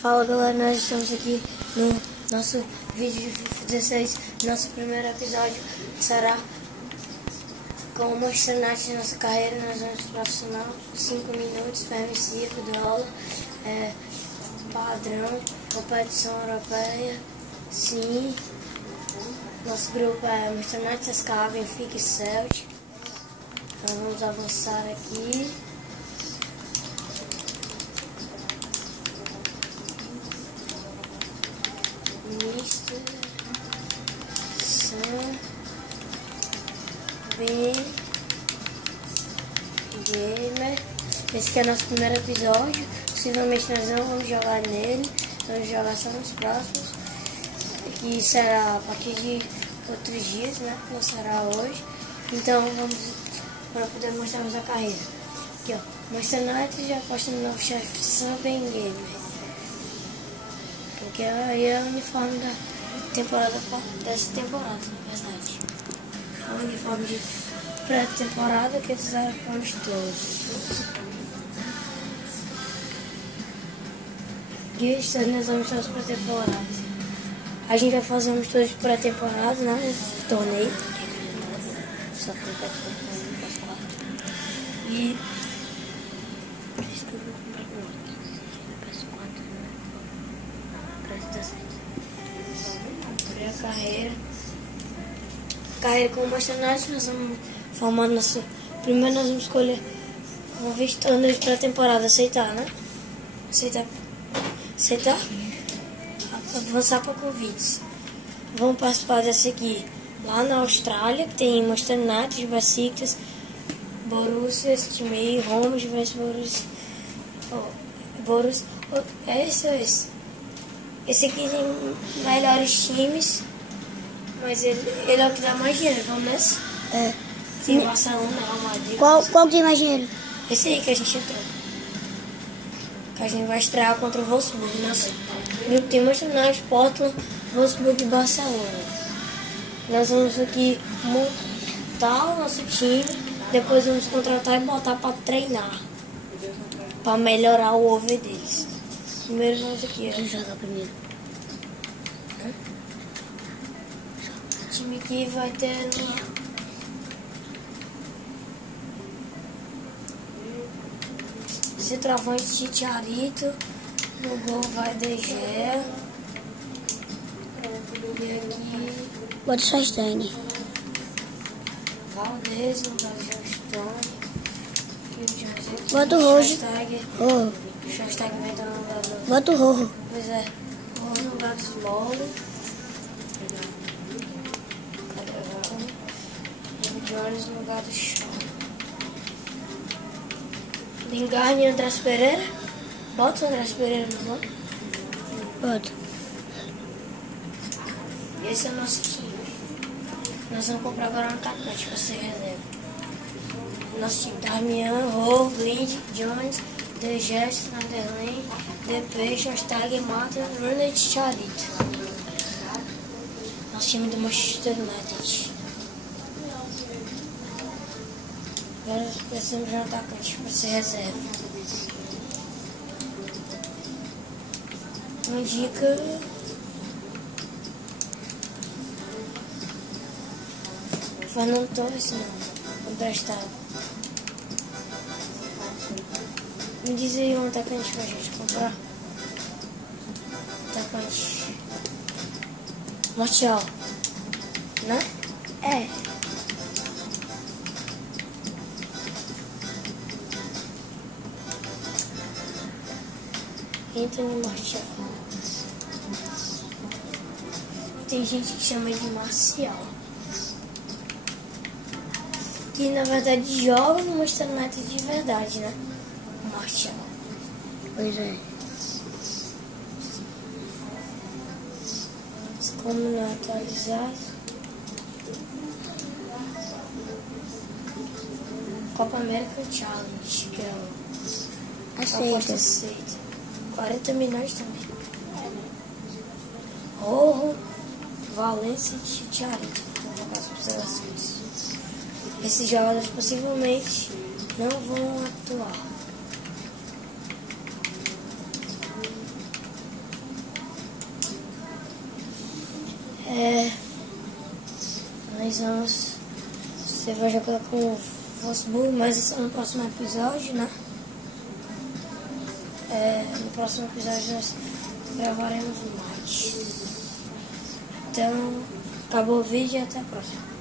Fala galera, nós estamos aqui no nosso vídeo de FIFA 16. Nosso primeiro episódio será com o Manchester United. Nossa carreira, nós vamos profissional, 5 minutos, permissivo, dólar, padrão, competição europeia, sim. Nosso grupo é Manchester United, SK, Benfica e Celtic. Então vamos avançar aqui. Mister Sam Ben Gamer. Esse aqui é nosso primeiro episódio. Possivelmente nós não vamos jogar nele, vamos jogar só nos próximos. Aqui será a partir de outros dias, né? Não será hoje. Então vamos para poder mostrar nossa carreira. Aqui ó, Manchester United já posta no novo chefe Sam Ben Gamer. Que aí é o uniforme da temporada, dessa temporada, na verdade. É o uniforme de pré-temporada que eles usaram para amistosos. E estes nós vamos fazer pré-temporada. A gente vai fazer amistosos de pré-temporada, né? Torneio. Só que eu não posso falar. E carreira com o Manchester United, nós vamos formar nosso. Primeiro nós vamos escolher uma vista de pré-temporada, aceitar, né? Aceitar. Avançar para convites. Vamos participar dessa aqui lá na Austrália, que tem Manchester United, Besiktas, Borussia, Timei, Roma, Juventus, Borussia. Esse. Esse aqui tem melhores times, mas ele é o que dá mais dinheiro, vamos nessa? É. Tem Barcelona, Real Madrid. Qual tem mais dinheiro? Esse aí que a gente entrou. Que a gente vai estrear contra o Wolfsburg. Nosso grupo tem Manchester United, Portland, Wolfsburg e Barcelona. Nós vamos aqui montar o nosso time, depois vamos contratar e botar para treinar. Para melhorar o over deles. Primeiro vamos aqui, Vamos jogar primeiro. O time aqui vai ter centroavante Chicharito, no gol vai De Gea. E aqui Bota só Stein. Valdez, no lugar de Stone. Bota o Rojo. O Hashtag vai dar no lugar do... Bota o Rojo. Pois é, o Rojo no lugar do Small. Cadê o Rojo? O Jones no lugar do Shaw. Lingard e Andrés Pereira. Bota o Andrés Pereira no banco. Bota. Esse é o nosso time. Nós vamos comprar agora um atacante para ser reserva. Nosso time: Darmian, Rojo, Blind, Jones, De Gea, Vanderlei, DP, Hashtag, Mata, Rooney e Chicharito. Nosso time do Manchester United. Agora precisamos de um atacante para ser reserva. Uma dica. Fernando Torres não, emprestado. Me diz aí um atacante pra gente comprar. Atacante. Martial. Né? É. Anthony Martial. Tem gente que chama de Marcial. Que na verdade joga no Manchester United de verdade, né? O Martial. Pois é. Como não é atualizado. Copa América Challenge, que é o Aceita. Aceita. 40 milhões também. Rojo, Valência e Chicharito. Vou jogar as observações. Esses jogadores possivelmente não vão atuar. Nós vamos... Você vai jogar com o Facebook, mas isso é no próximo episódio, né? No próximo episódio nós gravaremos mais. Então, acabou o vídeo e até a próxima.